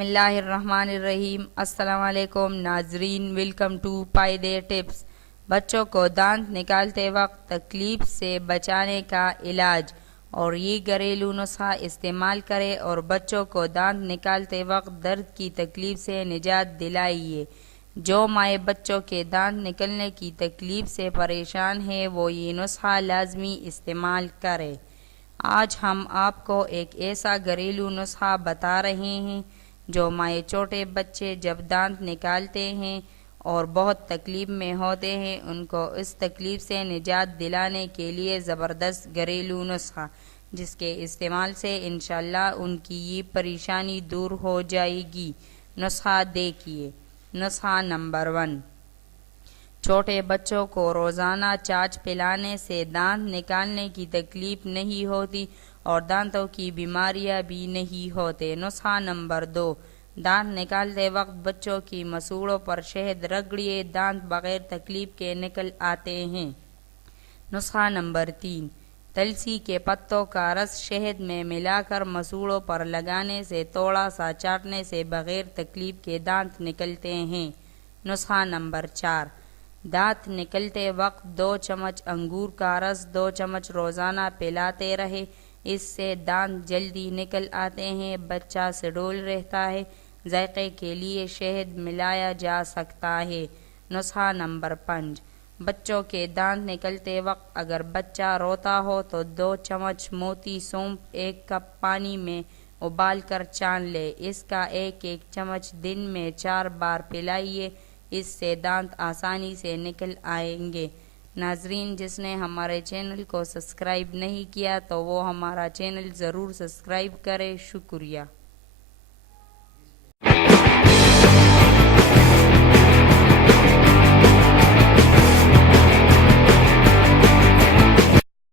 اللہ الرحمن الرحیم۔ السلام علیکم ناظرین، ویلکم ٹو پائیدے ٹپس۔ بچوں کو دانت نکالتے وقت تکلیف سے بچانے کا علاج اور یہ گھریلو نسخہ استعمال کرے اور بچوں کو دانت نکالتے وقت درد کی تکلیف سے نجات دلائیے۔ جو مائیں بچوں کے دانت نکلنے کی تکلیف سے پریشان ہے وہ یہ نسخہ لازمی استعمال کرے۔ آج ہم آپ کو ایک ایسا گھریلو نسخہ بتا رہے ہیں جو مائیں چھوٹے بچے جب دانت نکالتے ہیں اور بہت تکلیف میں ہوتے ہیں ان کو اس تکلیف سے نجات دلانے کے لیے زبردست گھریلو نسخہ، جس کے استعمال سے انشاءاللہ ان کی یہ پریشانی دور ہو جائے گی۔ نسخہ دیکھیے۔ نسخہ نمبر 1۔ چھوٹے بچوں کو روزانہ چھاچھ پلانے سے دانت نکالنے کی تکلیف نہیں ہوتی اور دانتوں کی بیماریاں بھی نہیں ہوتے۔ نسخہ نمبر 2۔ دانت نکالتے وقت بچوں کی مسوڑوں پر شہد رگڑیے، دانت بغیر تکلیف کے نکل آتے ہیں۔ نسخہ نمبر 3۔ تلسی کے پتوں کا رس شہد میں ملا کر مسوڑوں پر لگانے سے تھوڑا سا چاٹنے سے بغیر تکلیف کے دانت نکلتے ہیں۔ نسخہ نمبر 4۔ دانت نکلتے وقت 2 چمچ انگور کا رس 2 چمچ روزانہ پلاتے رہے، اس سے دانت جلدی نکل آتے ہیں، بچہ سڈول رہتا ہے۔ ذائقے کے لیے شہد ملایا جا سکتا ہے۔ نسخہ نمبر 5۔ بچوں کے دانت نکلتے وقت اگر بچہ روتا ہو تو 2 چمچ موٹی سونف 1 کپ پانی میں ابال کر چھان لے، اس کا 1 چمچ دن میں 4 بار پلائیے، اس سے دانت آسانی سے نکل آئیں گے۔ ناظرین، جس نے ہمارے چینل کو سبسکرائب نہیں کیا تو وہ ہمارا چینل ضرور سبسکرائب کرے۔ شکریہ۔